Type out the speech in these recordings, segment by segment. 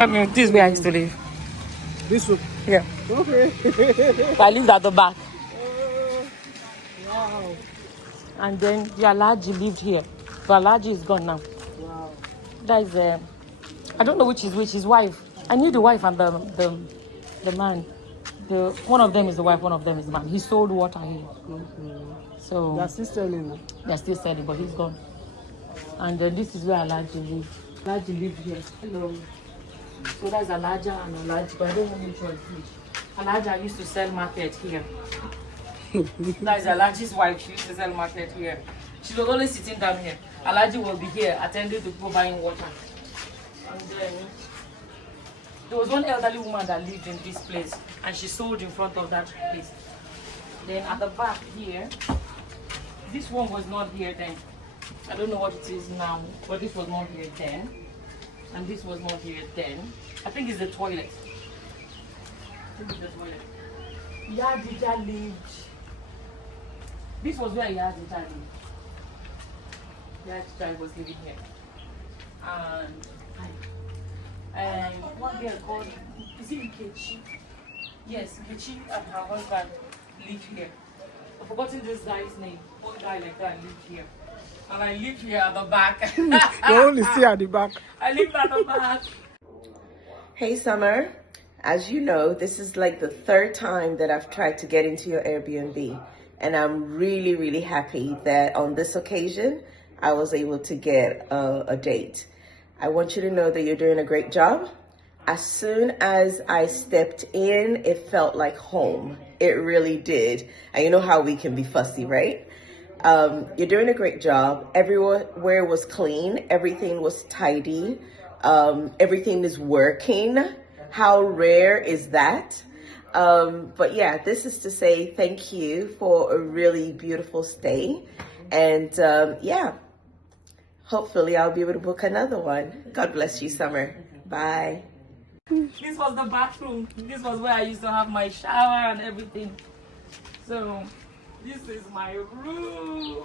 I mean, this is where I used to live. This one? Yeah. Okay. I lived at the back. Wow. And then the Alaji lived here. But Alaji is gone now. Wow. That is, I don't know which is which. His wife. I knew the wife and the man. One of them is the wife, one of them is the man. He sold water here. So They're still selling. they're still selling, but he's gone. And this is where Alaji lived. Alaji lived here. Hello. So that's Alaja and Alaji, but I don't know which one is which. Alaja used to sell market here. That's Alaji's wife. She used to sell market here. She was always sitting down here. Alaji will be here attending to people buying water. And then there was one elderly woman that lived in this place, and she sold in front of that place. Then at the back here, this one was not here then. I don't know what it is now, but this was not here then. And this was not here then. I think it's the toilet. I think it's the toilet. Yadija lived. This was where Yadija lived. Yadija was living here. And one girl called, is it Nkechi? Yes, Nkechi and her husband lived here. I've forgotten this guy's name. One guy like that lived here. And I live here at the back. You only see at the back. I live at the back. Hey Summer, as you know, this is like the third time that I've tried to get into your Airbnb, and I'm really, really happy that on this occasion, I was able to get a date. I want you to know that you're doing a great job. As soon as I stepped in, it felt like home. It really did. And you know how we can be fussy, right? You're doing a great job. Everywhere was clean. Everything was tidy. Everything is working. How rare is that? But yeah, this is to say thank you for a really beautiful stay. And yeah, hopefully I'll be able to book another one. God bless you, Summer. Bye. This was the bathroom. This was where I used to have my shower and everything. So this is my room.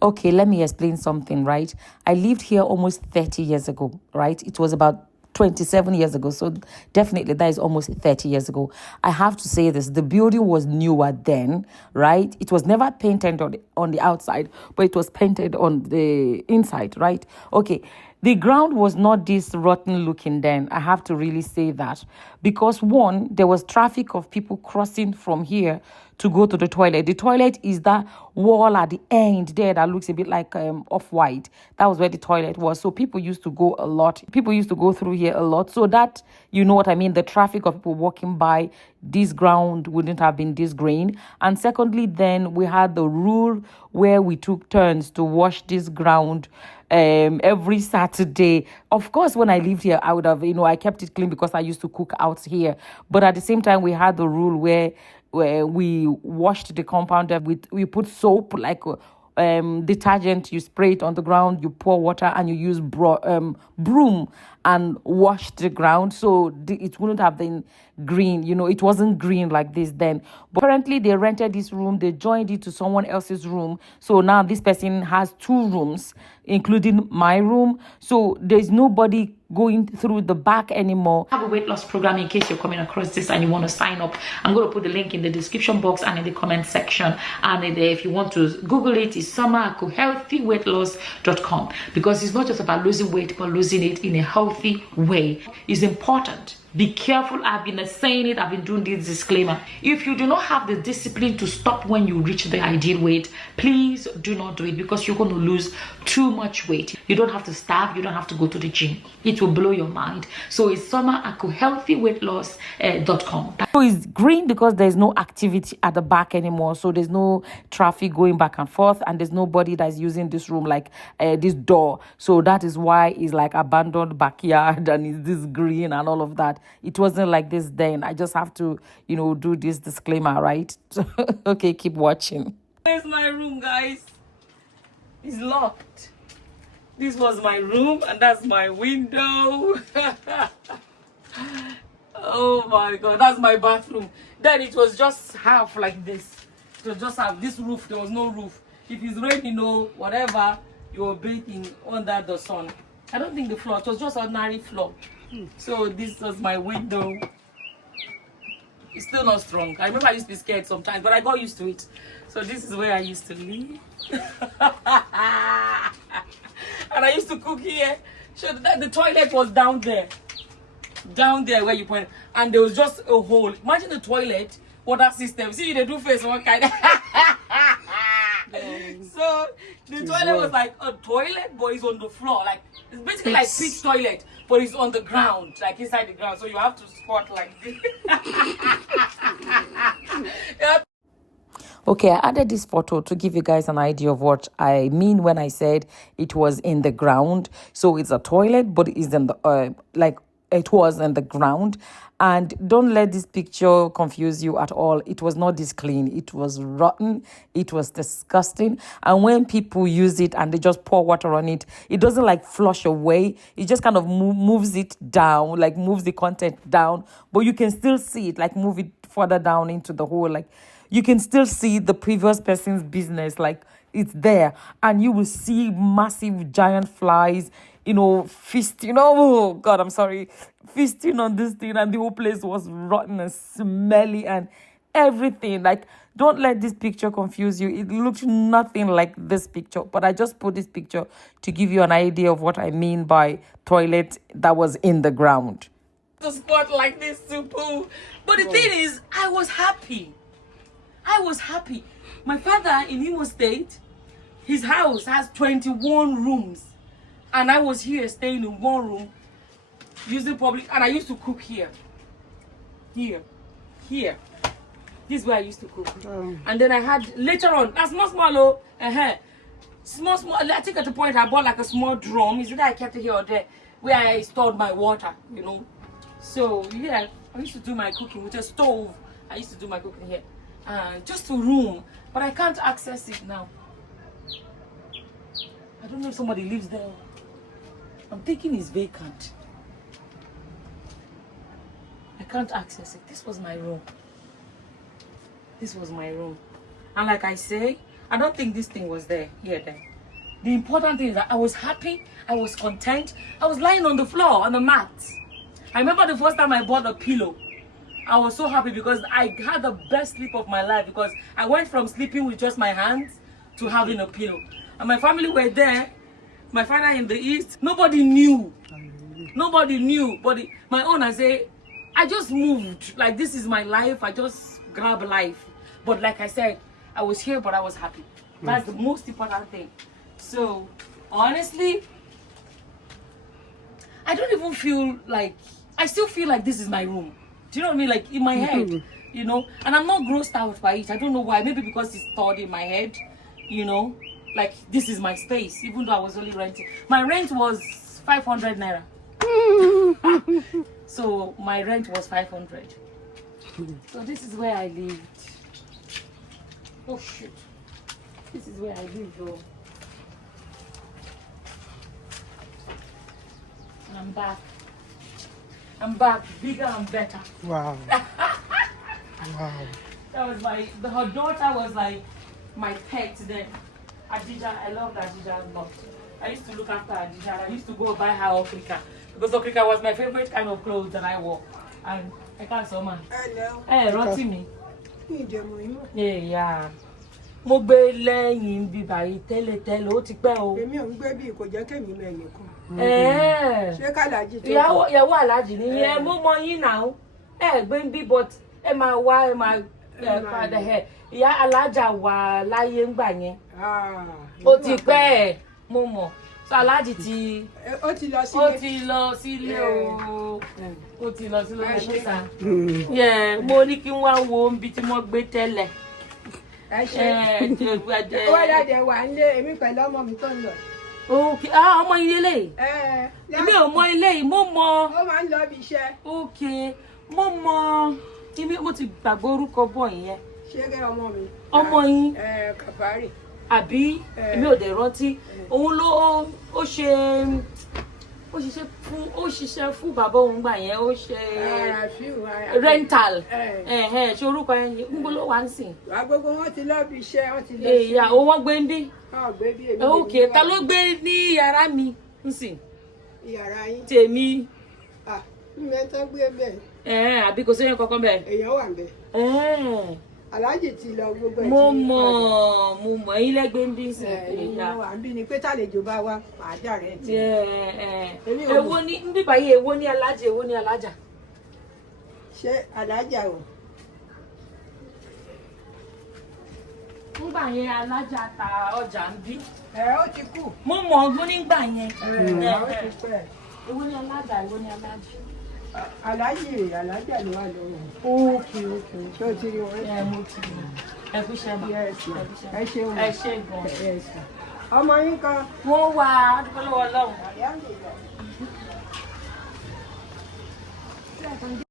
Okay, let me explain something, right? I lived here almost 30 years ago, right? It was about 27 years ago. So definitely that is almost 30 years ago. I have to say this, the building was newer then, right? It was never painted on the outside, but it was painted on the inside, right? Okay. The ground was not this rotten looking then. I have to really say that. Because one, there was traffic of people crossing from here to go to the toilet. The toilet is that wall at the end there that looks a bit like off-white. That was where the toilet was. So people used to go a lot. People used to go through here a lot. So that, you know what I mean, the traffic of people walking by, this ground wouldn't have been this green. And secondly, then we had the rule where we took turns to wash this ground every Saturday. Of course, when I lived here, I would have, I kept it clean because I used to cook out here. But at the same time, we had the rule where we washed the compound. We put soap, like detergent, you spray it on the ground, you pour water, and you use broom and wash the ground. So it wouldn't have been green. It wasn't green like this then. But apparently they rented this room, they joined it to someone else's room. So now this person has 2 rooms, including my room. So there's nobody going through the back anymore. I have a weight loss program in case you're coming across this and you want to sign up. I'm going to put the link in the description box and in the comment section. And if you want to Google it, it's summerhealthyweightloss.com, because it's not just about losing weight, but losing it in a healthy way. It's important. Be careful. I've been saying it. I've been doing this disclaimer. If you do not have the discipline to stop when you reach the ideal weight, please do not do it, because you're going to lose too much weight. You don't have to starve. You don't have to go to the gym. It will blow your mind. So it's summerhealthyweightloss.com. So it's green because there's no activity at the back anymore. So there's no traffic going back and forth, and there's nobody that's using this room, like this door. So that is why it's like abandoned backyard and it's this green and all of that. It wasn't like this then. I just have to, do this disclaimer, right? Okay, keep watching. There's my room, guys. It's locked. This was my room, and that's my window. Oh my God, that's my bathroom. Then it was just half like this. It was just half. This roof, there was no roof. If it's raining, whatever, you were bathing under the sun. I don't think the floor, it was just ordinary floor. So this was my window. It's still not strong. I remember I used to be scared sometimes, but I got used to it. So this is where I used to live. And I used to cook here. So the toilet was down there. Down there where you point. And there was just a hole. Imagine the toilet, water system. See, they do face one kind. So the toilet was like a toilet, but it's on the floor. Like it's basically like pit toilet, but it's on the ground, like inside the ground. So you have to squat like this. Okay, I added this photo to give you guys an idea of what I mean when I said it was in the ground. So it's a toilet, but it's in the like it was in the ground. And don't let this picture confuse you at all. It was not this clean. It was rotten. It was disgusting. And when people use it and they just pour water on it, it doesn't like flush away. It just kind of moves it down, like moves the content down. But you can still see it, like move it further down into the hole. Like you can still see the previous person's business, like it's there. And you will see massive giant flies, feasting, oh God, I'm sorry, feasting on this thing, and the whole place was rotten and smelly and everything. Like, don't let this picture confuse you. It looks nothing like this picture, but I just put this picture to give you an idea of what I mean by toilet that was in the ground. To squat like this to poo. But the thing is, I was happy. My father in Imo State, his house has 21 rooms. And I was here staying in one room, using public, and I used to cook here. This is where I used to cook. And then I had, later on, that's small, small, I think at the point I bought like a small drum. It's either I kept it here or there, where I stored my water, So, yeah, I used to do my cooking with a stove. I used to do my cooking here. Just a room, but I can't access it now. I don't know if somebody lives there. I'm thinking it's vacant. I can't access it. This was my room. And like I say, I don't think this thing was there, then. The important thing is that I was happy, I was content, I was lying on the floor, on the mat. I remember the first time I bought a pillow. I was so happy because I had the best sleep of my life, because I went from sleeping with just my hands to having a pillow. And my family were there. My father in the east, nobody knew. But my own, I say, I just moved. Like, this is my life. I just grab life. But like I said, I was here, but I was happy. That's the most important thing. So, honestly, I don't even feel like, I still feel like this is my room. Do you know what I mean? Like, in my head, And I'm not grossed out by it. I don't know why. Maybe because it's stored in my head, Like, this is my space, even though I was only renting. My rent was 500 naira. So my rent was 500. So this is where I lived. Oh shit. This is where I lived, though. And I'm back, bigger and better. Wow. Wow. That was her daughter was like my pet then. Adija, I loved Adija a lot. I used to look after Adija. I used to go buy her okrika, because okrika was my favorite kind of clothes that I wore. And I can't so man. Hello. Hey, roti me. Yeah. Mo gbé lẹ́yìn bí báyìí tẹ́lẹ̀ ó ti pẹ́ o. Èmi ò ń gbé bí kò jẹ́ kẹ́mi mọ ẹnìkan. Ṣé kàlájì tó? Ìyàwó Aláàjì ni ẹ mo mọ yín náà. Gbé ń bí, but ẹ máa wá ẹ máa padà ẹ. Ìyá Alájà wà láyé ńgbà yẹn. Ó ti pẹ́ mo mọ̀. So Aláàjì ti ó ti lọ sílé o. Ó ti lọ sílé o. Yeah, mo ní kí wọ́n wo ibi tí wọ́n gbé tẹ́lẹ̀. Wọ́n dáadé wà nílé èmi pẹ̀lú ọmọ mi tó ń lọ. Okay, ọmọ ilé lè. Èmi ò mọ ilé yìí, mo mọ. Ó máa ń lọ bí iṣẹ́. Okay, mo mọ. Mo ti gbàgbé orúkọ bọ̀ yẹn. Ṣé kẹ́ ọmọ mi? Ọmọ yín. Kàfárì. Àbí èmi ò dẹ̀ rántí. Òun ló ó ṣe ó ṣiṣẹ́ fún bàbá òun gbà yẹn ó ṣe rental ṣe orúkọ yẹn níbo ló wà ń sìn. gbogbo wọn ti lọ bí iṣẹ́ wọn ti lọ sí. ìyá wọn gbé ń bí. gbé bí èmi. ok ta ló gbé ní yàrá mi ń sìn. yàrá yín. tèmi. mẹ́tọ́ gbé bẹ́ẹ̀. àbí kò séyàn kankan bẹ́ẹ̀. èèyàn wà bẹ́ẹ̀. aláàjì ti lọ gbogbo ẹ̀. mo mọ̀ yín lẹ́gbẹ̀ẹ́ ń bí sìn. èèyàn wà ń bí ni pé tàlejò bá wá màá jà rẹ̀ ti. èwo ní ń bíbá yìí èwo ní alájà èwo ní alájà. ṣé alájà o. nígbà yẹn alájà ta ọjà ń bí. ó ti kú. mo mọ̀ ọgbọ́n nígbà yẹn. ó ti pẹ́. èwo ní alájà èwo ní alájà. alájà ló wà lọ́wọ́. ókè ṣé o ti rí wọn. mo ti rí ẹ kú ṣe bá. ẹ ṣeun. ẹ ṣe gan. ọmọ yín kan. wọ́n wá adúgbò lọ́wọ́ Ọlọ́run.